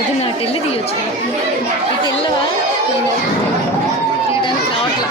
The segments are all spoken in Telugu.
ఇది నా టెల్లి తీయొచ్చు ఈ తెల్లవా తీయడానికి రావట్లా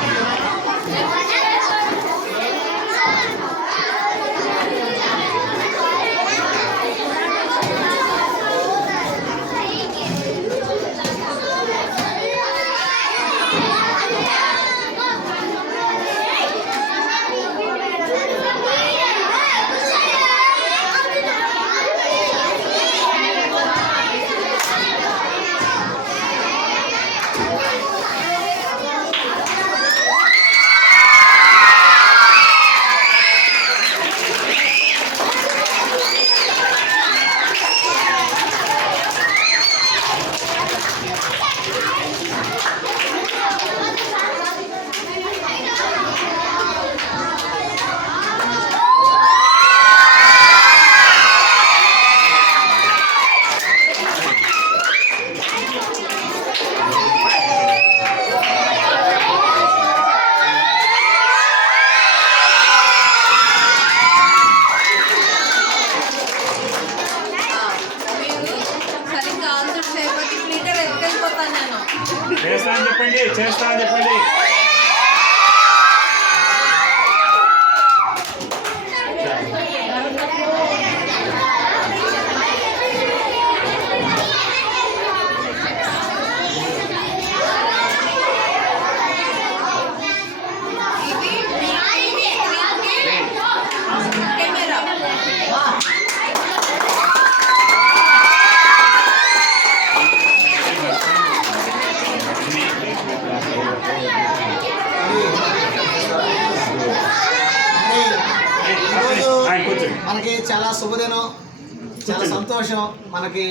చేస్తా అని చెప్పండి. మనకి చాలా శుభదినం, చాలా సంతోషం. మనకి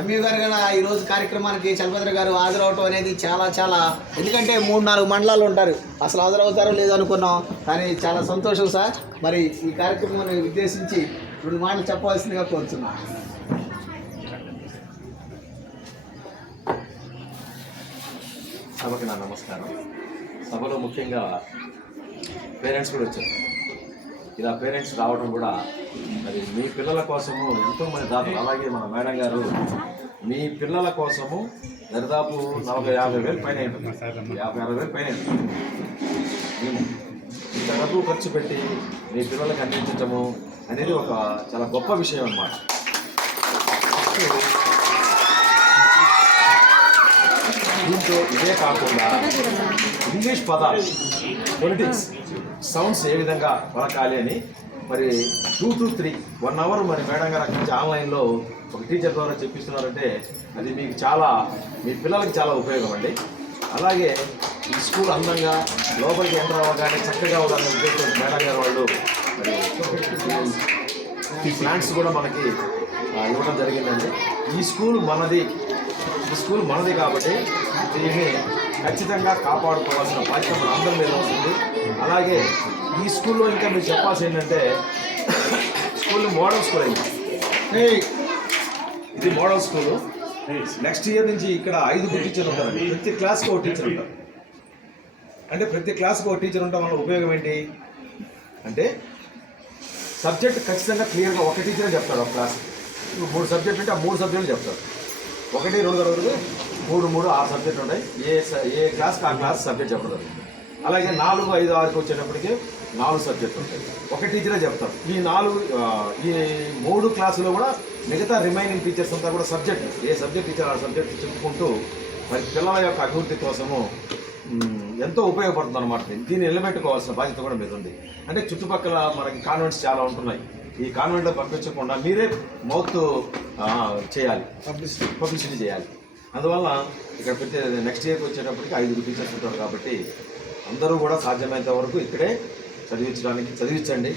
ఎంయూ గారు కూడా ఈరోజు కార్యక్రమానికి చలపతి గారు హాజరవటం అనేది చాలా ఎందుకంటే 3-4 మండలాలు ఉంటారు, అసలు హాజరవుతారో లేదో అనుకున్నాం, కానీ చాలా సంతోషం సార్. మరి ఈ కార్యక్రమాన్ని ఉద్దేశించి 2 మాటలు చెప్పవలసిందిగా కోరుతున్నాం. సభకి నా నమస్కారం. సభలో ముఖ్యంగా పేరెంట్స్ కూడా వచ్చారు. ఇలా పేరెంట్స్ రావడం కూడా మరి మీ పిల్లల కోసము ఎంతోమంది దాతలు, అలాగే మన మేడం గారు మీ పిల్లల కోసము దాదాపు 50,000 పైన ఉంటుంది, 50-60,000 పైన మేము ఇంత డబ్బు ఖర్చు పెట్టి మీ పిల్లలకు అందించటము అనేది ఒక చాలా గొప్ప విషయం అన్నమాట. దీంతో ఇదే కాకుండా ఇంగ్లీష్ పదాలు, పొలిటిక్స్ సౌండ్స్ ఏ విధంగా పలకాలి అని మరి 2 to 3 1 అవర్ మరి మేడం గారు అక్కడి నుంచి ఆన్లైన్లో ఒక టీచర్ ద్వారా చెప్పిస్తున్నారంటే అది మీకు చాలా, మీ పిల్లలకి చాలా ఉపయోగం అండి. అలాగే ఈ స్కూల్ అందంగా లోపలికి ఎంటర్ అవ్వగానే చక్కగా ఉండాలని ఉద్దేశం మేడం గారు వాళ్ళు మరి ఈ ప్లాంట్స్ కూడా మనకి ఇవ్వడం జరిగిందండి. ఈ స్కూల్ మనది కాబట్టి దీన్ని ఖచ్చితంగా కాపాడుకోవాల్సిన బాధ్యత మన అందరి మీద వస్తుంది. అలాగే ఈ స్కూల్లో ఇంకా మీరు చెప్పాల్సి ఏంటంటే స్కూల్ మోడల్ స్కూల్ అయింది, ఇది మోడల్ స్కూలు. నెక్స్ట్ ఇయర్ నుంచి ఇక్కడ 5 టీచర్లు ఉంటారండి, ప్రతి క్లాస్కి ఒక టీచర్ ఉంటారు. అంటే ప్రతి క్లాస్కి ఒక టీచర్ ఉండటం వల్ల ఉపయోగం ఏంటి అంటే సబ్జెక్ట్ ఖచ్చితంగా క్లియర్గా ఒక టీచరే చెప్తాడు. ఒక క్లాస్ 3 సబ్జెక్టులు ఉంటే ఆ 3 సబ్జెక్టులు చెప్తాడు. 1, 2 తరగతులు 3 6 సబ్జెక్టులు ఉంటాయి. ఏ క్లాస్కి ఆ క్లాస్ సబ్జెక్ట్ చెప్పడం. అలాగే 4, 5, 6కి వచ్చేటప్పటికి 4 సబ్జెక్టులు ఉంటాయి. ఒక టీచరే చెప్తారు. ఈ 3 క్లాసులో కూడా మిగతా రిమైనింగ్ టీచర్స్ అంతా కూడా ఏ సబ్జెక్ట్ టీచర్ ఆ సబ్జెక్ట్ చెప్పుకుంటూ మరి పిల్లల యొక్క అభివృద్ధి కోసము ఎంతో ఉపయోగపడుతుంది అనమాట. దీన్ని నిలబెట్టుకోవాల్సిన బాధ్యత కూడా మీద ఉంది. అంటే చుట్టుపక్కల మనకి కాన్వెంట్స్ చాలా ఉంటున్నాయి. ఈ కాన్వెంట్లో పంపించకుండా మీరే మౌత్ చేయాలి, పబ్లిసిటీ చేయాలి. అందువల్ల ఇక్కడ ప్రతి నెక్స్ట్ ఇయర్కి వచ్చేటప్పటికి 5 టీచర్స్ ఉంటారు. కాబట్టి అందరూ కూడా సాధ్యమైనంత వరకు ఇక్కడే చదివించండి.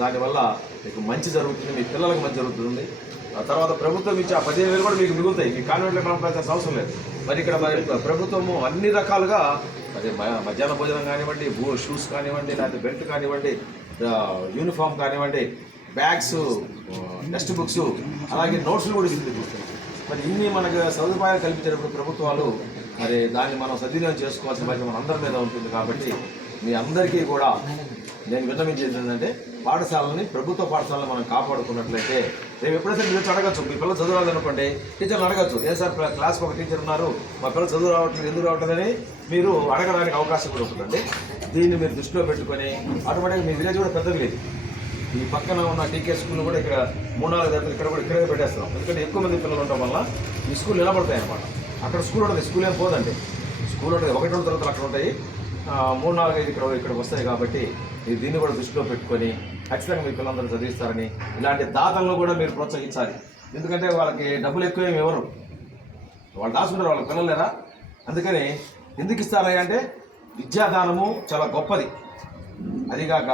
దానివల్ల మీకు మంచి జరుగుతుంది, మీ పిల్లలకు మంచి జరుగుతుంది. ఆ తర్వాత ప్రభుత్వం ఇచ్చే 15,000 కూడా మీకు మిగులుతాయి. మీ కాన్వెంట్లో పంపించాల్సిన అవసరం లేదు. మరి ఇక్కడ ప్రభుత్వము అన్ని రకాలుగా మరి మధ్యాహ్న భోజనం కానివ్వండి, షూస్ కానివ్వండి, లేకపోతే బెల్ట్ కానివ్వండి, యూనిఫామ్ కానివ్వండి, బ్యాగ్స్, టెక్స్ట్ బుక్స్, అలాగే నోట్స్లు కూడా ఇస్తుంది. మరి ఇన్ని మనకు సదుపాయాలు కల్పించేటప్పుడు ప్రభుత్వాలు మరి దాన్ని మనం సద్వినియోగం చేసుకోవాల్సిన బాధ్యత మన అందరి మీద ఉంటుంది. కాబట్టి మీ అందరికీ కూడా నేను విన్నవించేది ఏంటంటే ప్రభుత్వ పాఠశాలను మనం కాపాడుకున్నట్లయితే రేపు ఎప్పుడైతే మీరు అడగచ్చు. మీ పిల్లలు చదువు రాదనుకోండి, టీచర్లు అడగచ్చు, ఏ సార్ క్లాస్కి ఒక టీచర్ ఉన్నారు, మా పిల్లలు చదువు రావట్లేదు, ఎందుకు రావట్లేదని మీరు అడగడానికి అవకాశం కూడా ఉంటుందండి. దీన్ని మీరు దృష్టిలో పెట్టుకొని ఆటోమేటిక్గా మీ విలేజ్ కూడా పెద్ద విలేజ్. ఈ పక్కన ఉన్న టీకే స్కూల్ కూడా ఇక్కడ 3-4 తరగతులు ఇక్కడే పెట్టేస్తాం. ఎందుకంటే ఎక్కువ మంది పిల్లలు ఉండటం వల్ల ఈ స్కూల్ నిలబడతాయి అన్నమాట. అక్కడ స్కూల్ ఉంటుంది, స్కూల్ ఏం పోదండి. స్కూల్ ఉంటుంది, 1-2 తరగతులు అక్కడ ఉంటాయి, 3-4-5 ఇక్కడికి వస్తాయి. కాబట్టి మీరు దీన్ని కూడా దృష్టిలో పెట్టుకొని ఖచ్చితంగా మీ పిల్లలందరూ చదివిస్తారని, ఇలాంటి దాతలను కూడా మీరు ప్రోత్సహించాలి. ఎందుకంటే వాళ్ళకి డబ్బులు ఎక్కువ ఏమి ఎవరు వాళ్ళు దాచుకుంటారు, వాళ్ళకి పిల్లలు లేరా. అందుకని ఎందుకు ఇస్తారా అంటే విద్యాదానము చాలా గొప్పది. అదిగాక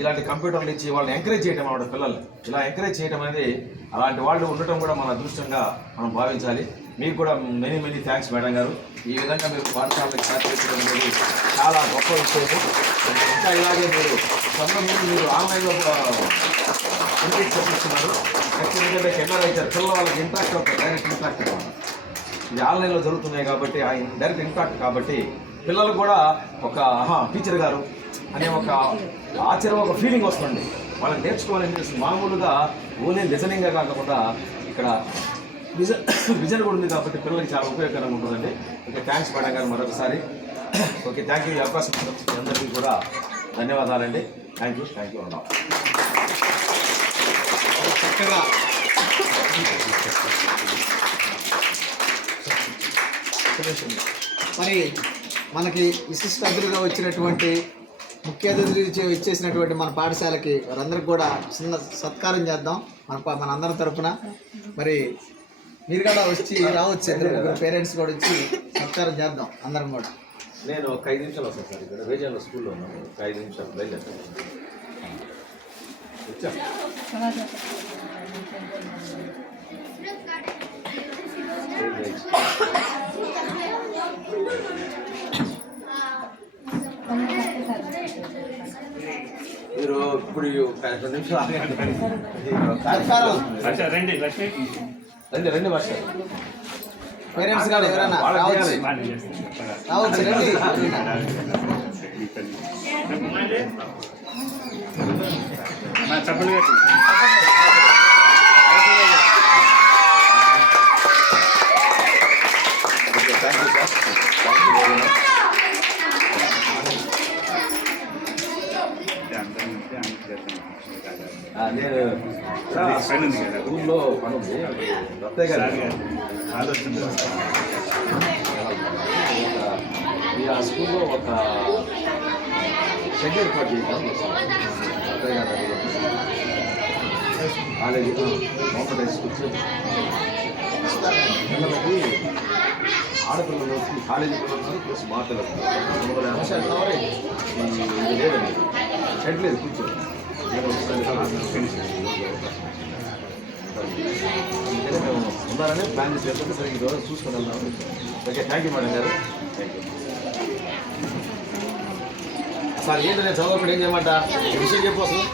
ఇలాంటి కంప్యూటర్లు ఇచ్చి వాళ్ళని ఎంకరేజ్ చేయడం అన్నమాట. పిల్లల్ని ఇలా ఎంకరేజ్ చేయడం అనేది అలాంటి వాళ్ళు ఉండటం కూడా మన అదృష్టంగా మనం భావించాలి. మీకు కూడా మెనీ థ్యాంక్స్ మేడం గారు. ఈ విధంగా మీరు పాఠశాలకు సహకరించడం అనేది చాలా గొప్ప విషయం. ఇంకా ఇలాగే మీరు ఆన్లైన్లో ఇంటికి చదివిస్తున్నారు. నెక్స్ట్ ఎందుకంటే కెమెరా ఇచ్చారు, పిల్లల వాళ్ళకి ఇంపాక్ట్ అవుతుంది, డైరెక్ట్ ఇంపాక్ట్ అన్నమాట. ఇది ఆన్లైన్లో జరుగుతున్నాయి కాబట్టి డైరెక్ట్ ఇంపాక్ట్ కాబట్టి పిల్లలు కూడా ఒక టీచర్ గారు అనే ఒక ఆశ్చర్యం, ఒక ఫీలింగ్ వస్తుంది. వాళ్ళని నేర్చుకోవాలని మామూలుగా ఓన్లీ లిజనింగ్గా కాకుండా ఇక్కడ విజన్ కూడా ఉంది. కాబట్టి పిల్లలకి చాలా ఉపయోగకరంగా ఉంటుందండి. ఓకే, థ్యాంక్స్ మేడం గారు మరొకసారి. Okay, thank you. ఈ అవకాశం అందరికీ కూడా ధన్యవాదాలండి. థ్యాంక్ యూ అన్నా. చక్కగా మరి మనకి విశిష్ట అతిథులుగా వచ్చినటువంటి ముఖ్య అతిథులు ఇచ్చేసినటువంటి మన పాఠశాలకి వారందరికీ కూడా చిన్న సత్కారం చేద్దాం మన అందరి తరఫున. మరి మీరు కూడా వచ్చి రావచ్చు, పేరెంట్స్ కూడా వచ్చి సత్కారం చేద్దాం అందరం కూడా. నేను ఒక 5 నిమిషాలు వస్తాను సార్. ఇక్కడ రేజన్లో స్కూల్లో ఉన్నాను. ఒక 5 నిమిషాలు బయలుదేరుతాను. వచ్చా మీరు ఇప్పుడు 2 నిమిషాలు రండి వర్ష పేరెంట్స్ కూడా ఎవరైనా రావచ్చు రండి. చెప్పండి. నేను స్కూల్లో పనుంది రత్తయ్య గారు ఆ స్కూల్లో ఒక షెడ్ ఏర్పాటు చేశాం. రత్తయ్య గారు కాలేజీ మోహన్ హై స్కూల్ పిల్లలకి ఆడపిల్లలకి కాలేజీ పిల్లలు ప్లస్ మా పిల్లలు లేదండి, షెడ్ లేదు, కూర్చోండి. అందుకనే మేము ఉన్నారని ప్లాన్ చేసి సరే ఈ రోజు చూసుకొని వెళ్దాం. ఓకే, థ్యాంక్ యూ మేడం గారు. Thank you sir. ఏంటి నేను చదవకుండా ఏం చేయమంట విషయం చెప్పు అసలు.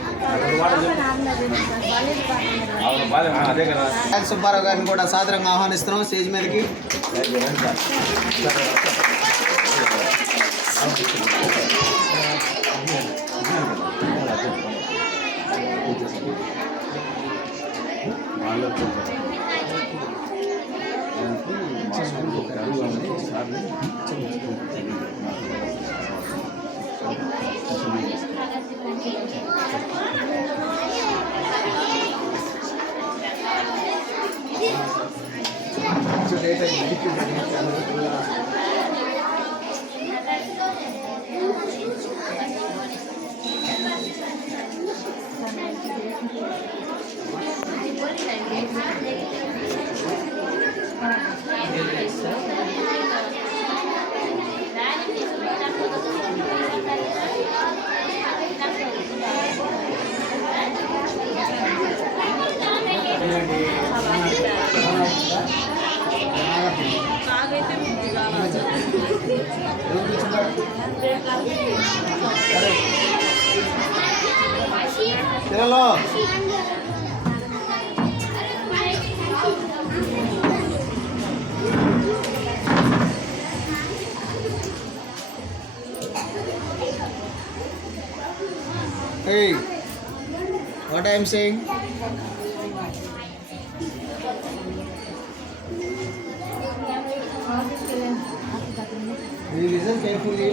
అదే కదా. సుబ్బారావు గారిని కూడా సాదరంగా ఆహ్వానిస్తున్నాం స్టేజ్ మీదకి. మా స్కూల్ సార్ని పిల్లలు hey, what I am saying? You listen carefully.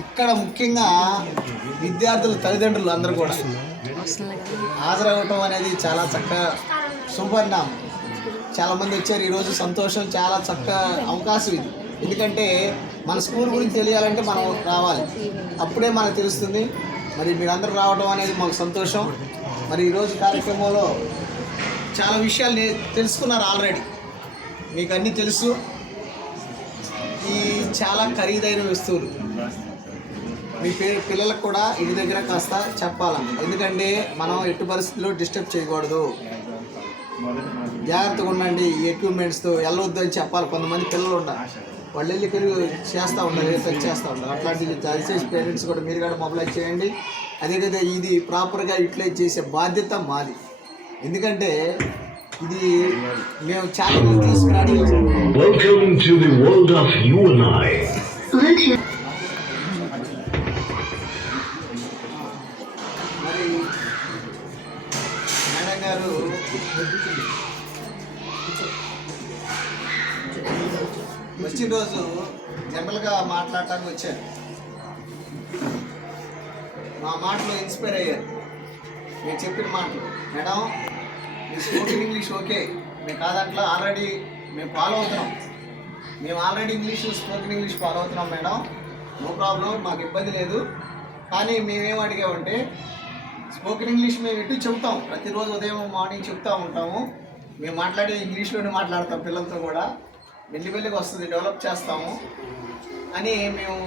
ఇక్కడ ముఖ్యంగా విద్యార్థుల తల్లిదండ్రులు అందరూ కూడా హాజరవటం అనేది చాలా చక్కగా శుభపరిణామం. చాలామంది వచ్చారు ఈరోజు, సంతోషం. చాలా చక్కగా అవకాశం ఇది. ఎందుకంటే మన స్కూల్ గురించి తెలియాలంటే మనం రావాలి, అప్పుడే మనకు తెలుస్తుంది. మరి మీరందరూ రావడం అనేది మాకు సంతోషం. మరి ఈరోజు కార్యక్రమంలో చాలా విషయాలు తెలుసుకున్నారు ఆల్రెడీ, మీకు అన్నీ తెలుసు. ఈ చాలా ఖరీదైన వస్తువులు మీ పిల్లలకు కూడా ఇంటి దగ్గర కాస్త చెప్పాలి. ఎందుకంటే మనం ఎట్టి పరిస్థితుల్లో డిస్టర్బ్ చేయకూడదు, జాగ్రత్తగా ఉండండి. ఈ ఎక్విప్మెంట్స్తో వెళ్ళవద్దు అని చెప్పాలి. కొంతమంది పిల్లలు ఉన్నారు, వాళ్ళు వెళ్ళి చేస్తూ ఉంటారు, రీసెర్చ్ చేస్తూ ఉంటారు. అట్లాంటివి దయచేసి పేరెంట్స్ కూడా మీరు కూడా మొబైలైజ్ చేయండి. అదే కదా, ఇది ప్రాపర్గా యూటిలైజ్ చేసే బాధ్యత మాది. ఎందుకంటే ఇది మేము ఛాలెంజ్ తీసుకురాని. Welcome to the world of you and I. మరి మేడం గారు వచ్చిన రోజు జనరల్గా మాట్లాడటానికి వచ్చారు. మా మాటలు ఇన్స్పైర్ అయ్యారు. మీరు చెప్పిన మాటలు, మేడం మీ స్పోకెన్ ఇంగ్లీష్ ఓకే, మేము కాదంట్లో ఆల్రెడీ మేము ఫాలో అవుతున్నాం. మేము ఆల్రెడీ స్పోకెన్ ఇంగ్లీష్ ఫాలో అవుతున్నాం మేడం, నో ప్రాబ్లం, మాకు ఇబ్బంది లేదు. కానీ మేమేం అడిగామంటే స్పోకెన్ ఇంగ్లీష్ మేము ఎటు చెబుతాం, ప్రతిరోజు ఉదయం మార్నింగ్ చెప్తూ ఉంటాము. మేము మాట్లాడే ఇంగ్లీష్లోనే మాట్లాడతాం, పిల్లలతో కూడా మెల్లిమెల్లిగా వస్తుంది, డెవలప్ చేస్తాము అని మేము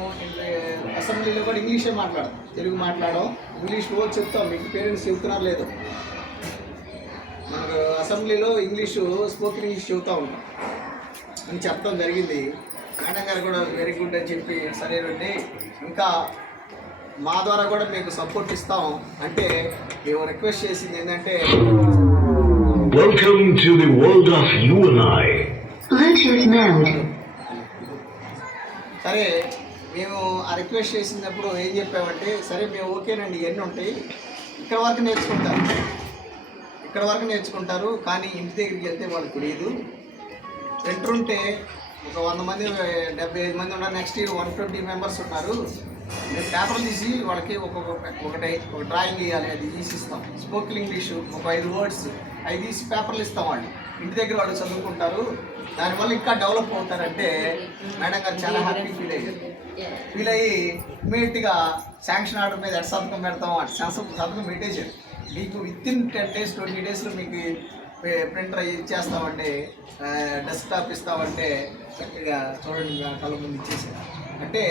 అసెంబ్లీలో కూడా ఇంగ్లీషే మాట్లాడతాం, తెలుగు మాట్లాడడం. ఇంగ్లీష్ రోజు చెప్తాం, మీకు పేరెంట్స్ చెప్తున్నారు లేదు, మనకు అసెంబ్లీలో స్పోకెన్ ఇంగ్లీష్ చెబుతూ ఉంటాం అని చెప్పడం జరిగింది. మేడం గారు కూడా వెరీ గుడ్ అని చెప్పి, సరేనండి ఇంకా మా ద్వారా కూడా మీకు సపోర్ట్ ఇస్తాం అంటే మేము రిక్వెస్ట్ చేసింది ఏంటంటే, Welcome to the world of you and I. సరే మేము ఆ రిక్వెస్ట్ చేసినప్పుడు ఏం చెప్పామంటే, సరే మేము ఓకేనండి, ఇవన్నీ ఉంటాయి, ఇక్కడ వరకు నేర్చుకుంటారు కానీ ఇంటి దగ్గరికి వెళ్తే వాళ్ళకి తెలియదు. ప్రింటర్ ఉంటే ఒక 100 మంది 75 మంది ఉన్నారు, నెక్స్ట్ ఇయర్ 120 మెంబర్స్ ఉన్నారు. మేము పేపర్లు తీసి వాళ్ళకి ఒక డ్రాయింగ్ వేయాలి, అది తీసి ఇస్తాం. స్పోకెన్ ఇంగ్లీష్ ఒక 5 వర్డ్స్ అవి తీసి పేపర్లు ఇస్తాం. వాళ్ళు ఇంటి దగ్గర వాళ్ళు చదువుకుంటారు, దానివల్ల ఇంకా డెవలప్ అవుతారంటే మేడం గారు చాలా హ్యాపీ ఫీల్ అయ్యి ఇమీడియట్గా శాంక్షన్ ఆర్డర్ మీద సంతకం పెడతాం. సంతకం పెట్టేసారు. మీకు వితిన్ 10 days 20 daysలో మీకు ప్రింటర్ ఇచ్చేస్తామంటే, డెస్క్టాప్ ఇస్తామంటే చక్కగా చూడండి కళ్ళ ముందు ఇచ్చేసారు. అంటే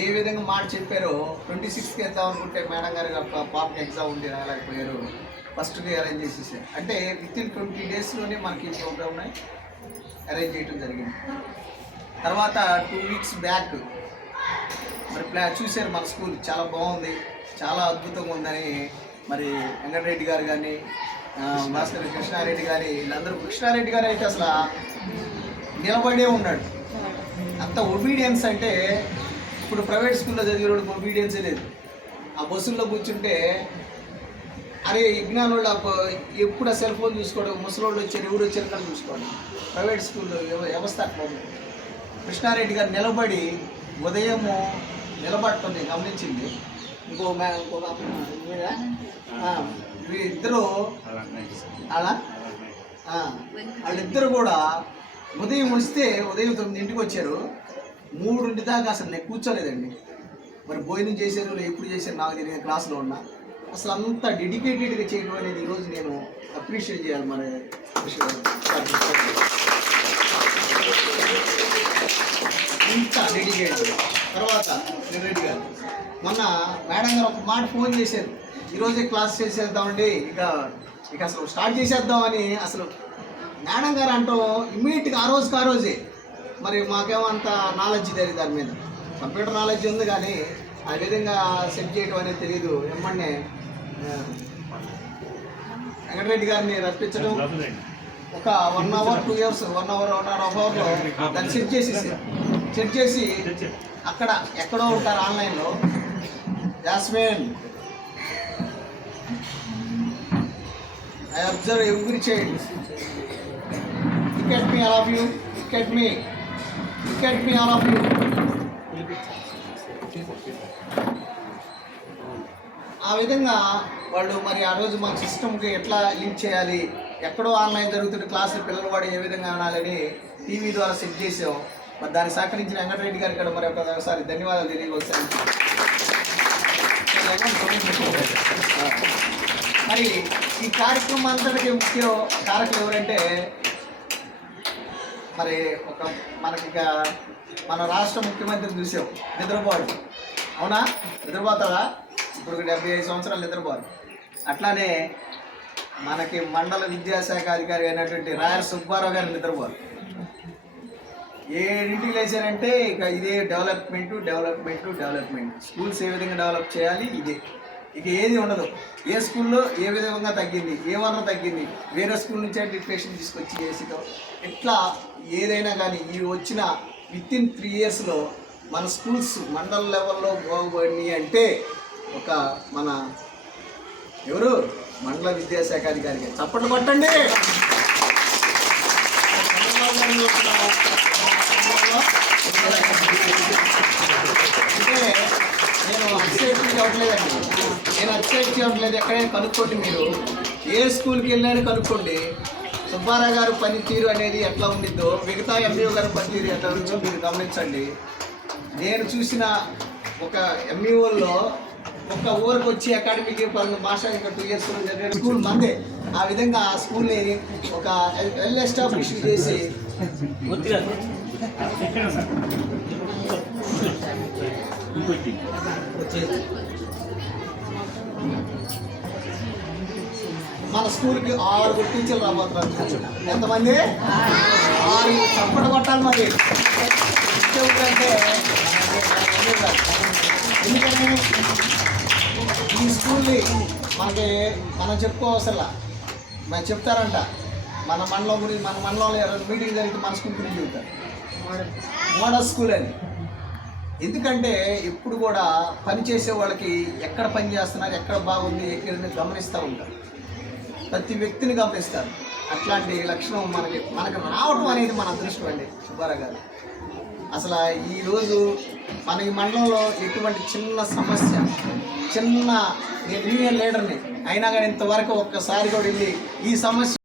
ఏ విధంగా మాట చెప్పారో 26కి వెళ్తాం అనుకుంటే మేడం గారు పాపకి ఎగ్జామ్ ఉంది, రాలేకపోయారు, ఫస్ట్గా అరేంజ్ చేసేసారు. అంటే వితిన్ 20 daysలోనే మనకి ఈ ప్రోగ్రామ్ని అరేంజ్ చేయడం జరిగింది. తర్వాత 2 weeks బ్యాక్ మరి చూశారు మన స్కూల్ చాలా బాగుంది, చాలా అద్భుతంగా ఉందని మరి వెంకటరెడ్డి గారు కానీ భాస్కర్ కృష్ణారెడ్డి గారి వీళ్ళందరూ. కృష్ణారెడ్డి గారు అయితే అసలు నిలబడే ఉన్నాడు, అంత ఒబీడియన్స్ అంటే ఇప్పుడు ప్రైవేట్ స్కూల్లో చదివేవాడు ఒబీడియన్సే లేదు. ఆ బస్సుల్లో కూర్చుంటే అరే విజ్ఞానులు ఎప్పుడు ఆ సెల్ ఫోన్ చూసుకోవడం, ముసలోళ్ళు వచ్చారు ఎవరు వచ్చారు కానీ చూసుకోవడం. ప్రైవేట్ స్కూల్లో వ్యవస్థ అట్లా ఉంది. కృష్ణారెడ్డి గారు నిలబడి ఉదయము నిలబడటం నేను గమనించింది. వీరిద్దరూ అలా వాళ్ళిద్దరు కూడా ఉదయం వస్తే ఉదయం 9 వచ్చారు, 3 దాకా అసలు నేను కూర్చోలేదండి. మరి భోజనం చేశారు ఎప్పుడు చేశారు నాకు తెలియదు, క్లాస్లో ఉన్నా. అసలు అంత డెడికేటెడ్గా చేయడం అనేది ఈరోజు నేను అప్రిషియేట్ చేయాలి. మరి ఇంత డెడికేటెడ్. తర్వాత రెడ్డి గారు మొన్న మేడం గారు ఒక మాట ఫోన్ చేశారు, ఈరోజే క్లాస్ చేసేద్దామండి, ఇక అసలు స్టార్ట్ చేసేద్దామని. అసలు మేడం గారు అంటూ ఇమ్మీడియట్గా ఆ రోజే మరి మాకేమో అంత నాలెడ్జ్ తెలియదు, దాని మీద కంప్యూటర్ నాలెడ్జ్ ఉంది కానీ ఆ విధంగా సెట్ చేయడం అనేది తెలియదు. ఎమ్మన్నే వెంకటరెడ్డి గారిని రప్పించడం, ఒక 1 అవర్ 2 అవర్స్ 1 అవర్ 1.5 అవర్లో దాన్ని సెట్ చేసి అక్కడ ఎక్కడో ఉంటారు ఆన్లైన్లో. Jasmine, I observe every child. Look at me, all of you. Look at me. Look at me, all of you. ఆ విధంగా వాళ్ళు మరి ఆ రోజు మన సిస్టమ్కి ఎట్లా లింక్ చేయాలి, ఎక్కడో ఆన్లైన్ జరుగుతున్న క్లాసులు పిల్లలు వాడు ఏ విధంగా వినాలని టీవీ ద్వారా సెట్ చేసాం. మరి దాన్ని సహకరించిన వెంకటరెడ్డి గారికి కూడా మరి ఒకసారి ధన్యవాదాలు తెలియవలసాను. మరి ఈ కార్యక్రమం అంతటికి ముఖ్య కారకులు ఎవరంటే మరి మనకి మన రాష్ట్ర ముఖ్యమంత్రిని చూసాం, నిద్రపోడు. అవునా? నిద్రపోతారా? ఇప్పుడు 75 సంవత్సరాలు నిద్రపోరు. అట్లానే మనకి మండల విద్యాశాఖ అధికారి అయినటువంటి రాయర్ సుబ్బారావు గారు నిద్రపోరు. 7 లేచారంటే ఇక ఇదే డెవలప్మెంట్. స్కూల్స్ ఏ విధంగా డెవలప్ చేయాలి, ఇక ఏది ఉండదు. ఏ స్కూల్లో ఏ విధంగా తగ్గింది, ఏ వనరు తగ్గింది, వేరే స్కూల్ నుంచి డిక్టేషన్ తీసుకొచ్చి ఏసీతో ఇట్లా ఏదైనా కానీ ఈ వచ్చిన వితిన్ 3 ఇయర్స్లో మన స్కూల్స్ మండల లెవెల్లో బాగుపడినాయి అంటే ఒక మన ఎవరు మండల విద్యాశాఖ అధికారికి చప్పట్లు కొట్టండి. అంటే నేను అతిశయోక్తి చెప్పట్లేదు, ఎక్కడైనా కనుక్కోండి. మీరు ఏ స్కూల్కి వెళ్ళినా కనుక్కోండి. సుబ్బారావు గారు పనితీరు అనేది ఎట్లా ఉండిద్దో, మిగతా ఎంఈఓ గారి పనితీరు ఎట్లా ఉందో మీరు గమనించండి. నేను చూసిన ఒక ఎంఈఓల్లో ఒక ఊరికి వచ్చి అకాడమీకి భాష ఇంకా 2 ఇయర్స్ జరిగే స్కూల్ మందే. ఆ విధంగా ఆ స్కూల్ని ఒక వెల్ ఎస్టాబ్లిష్ చేసి మన స్కూల్కి 6 టీచర్లు రాబోతున్నారు. ఎంతమంది? 6. చప్పట కొట్టాలి మరి. అంటే ఎందుకని ఈ స్కూల్ని మనం చెప్పుకోవసలా, మనం చెప్తారంట మన మండలం గురించి. మన మండలంలో మీటింగ్ జరిగితే మన స్కూల్ గురించి చెబుతారు, మోడల్ స్కూల్ అని. ఎందుకంటే ఎప్పుడు కూడా పని చేసే వాళ్ళకి ఎక్కడ పని చేస్తున్నారు, ఎక్కడ బాగుంది, ఎక్కడ గమనిస్తూ ఉంటారు. ప్రతి వ్యక్తిని గమనిస్తారు. అట్లాంటి లక్షణం మనకు రావటం అనేది మన అదృష్టం అండి సుబ్బారావు గారు. అసలు ఈరోజు మన ఈ మండలంలో ఎటువంటి చిన్న సమస్య, నేను యూనియన్ లీడర్ని అయినా కానీ ఇంతవరకు ఒక్కసారి కూడా వెళ్ళి ఈ సమస్య